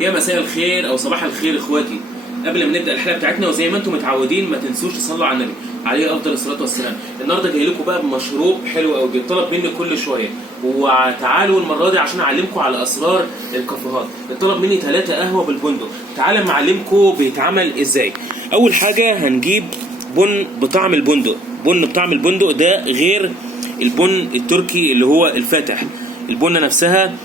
يا مساء الخير او صباح الخير اخواتي. قبل ما نبدا الحلقه بتاعتنا وزي ما انتم متعودين ما تنسوش تصلوا على النبي عليه افضل الصلاه والسلام. النهارده جاي لكم بقى بمشروب حلو قوي بيطلب مني كل شويه، وتعالوا المره دي عشان اعلمكم على اسرار الكافيهات. اتطلب مني 3 قهوه بالبندق. تعالى معلمكم بيتعمل ازاي. اول حاجه هنجيب بن بطعم البندق. بن بطعم البندق ده غير البن التركي اللي هو الفاتح. البنه نفسها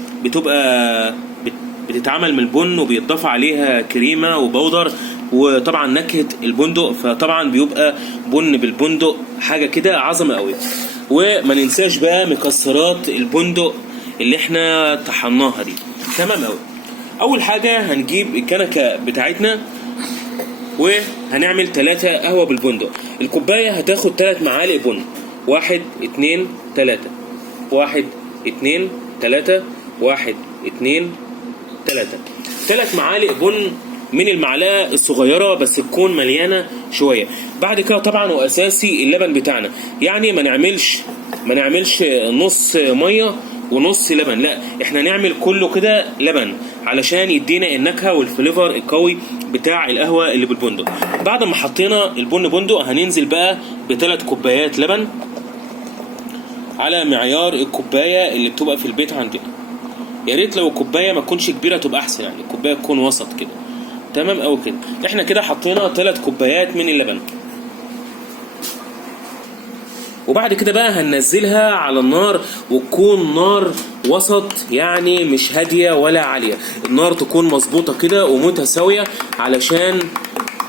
بتتعمل من البن وبيتضاف عليها كريمه وبودر وطبعا نكهه البندق، فطبعا بيبقى بن بالبندق حاجه كده عظمه قوي. وما ننساش بقى مكسرات البندق اللي احنا طحناها دي. تمام قوي. اول حاجه هنجيب الكنكه بتاعتنا وهنعمل 3 قهوه بالبندق. الكوبايه هتاخد 3 معالق بن. 1 2 3 1 2 3 1 2 3 3 معالق بن من المعلقه الصغيره بس تكون مليانه شويه. بعد كده طبعا واساسي اللبن بتاعنا، يعني ما نعملش نص ميه ونص لبن، لا احنا نعمل كله كده لبن علشان يدينا النكهه والفليفر القوي بتاع القهوه اللي بالبندق. بعد ما حطينا البن بندق هننزل بقى ب3 كوبايات لبن على معيار الكوبايه اللي بتبقى في البيت عندنا. يا ريت لو الكوبايه ما تكونش كبيره تبقى احسن، يعني الكوبايه تكون وسط كده. تمام قوي كده. احنا كده حطينا 3 كوبايات من اللبن، وبعد كده بقى هننزلها على النار وتكون نار وسط، يعني مش هاديه ولا عاليه. النار تكون مظبوطه كده ومتساويه علشان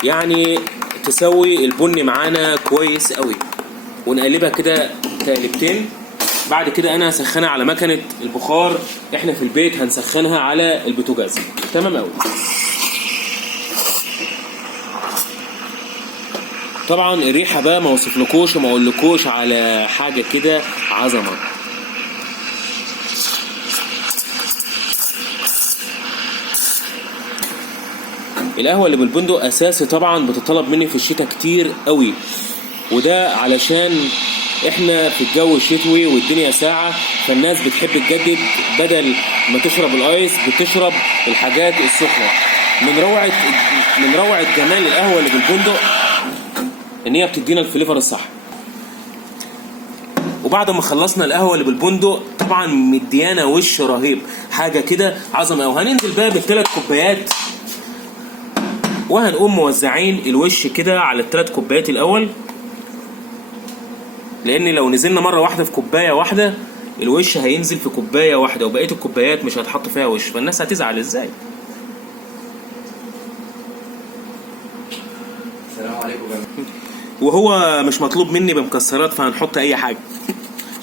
يعني تسوي البن معانا كويس قوي. ونقلبها كده تقلبتين. بعد كده انا هسخنها على مكنه البخار. احنا في البيت هنسخنها على البوتاجاز. تمام قوي. طبعا الريحه بقى ما اوصفلكوش وما اقولكوش على حاجه كده عظمه. القهوه اللي بالبندق اساسي طبعا بتطلب مني في الشتاء كتير قوي، وده علشان احنا في الجو الشتوي والدنيا ساعة، فالناس بتحب تجدد بدل ما تشرب الايس بتشرب الحاجات السخنة. من روعة جمال القهوة اللي بالبندق ان هي بتدينا الفليفر الصح. وبعد ما خلصنا القهوة اللي بالبندق طبعا مديانا وش رهيب، حاجة كده عظمة. وهننزل بقى ب3 كوبايات وهنقوم موزعين الوش كده على ال3 كوبايات الاول، لان لو نزلنا مره واحده في كوبايه واحده الوش هينزل في كوبايه واحده وبقيه الكوبايات مش هتحط فيها وش، فالناس هتزعل ازاي. السلام عليكم. وهو مش مطلوب مني بمكسرات فهنحط اي حاجه.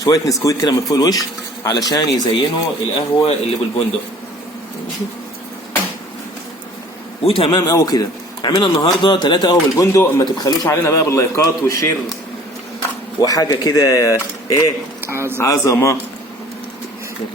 شويه نسكويت كده من فوق الوش علشان يزينوا القهوه اللي بالبندق. وتمام قوي كده. عملنا النهارده 3 قهوه بالبندق. ما تبخلوش علينا بقى باللايكات والشير وحاجه كده ايه عظمه.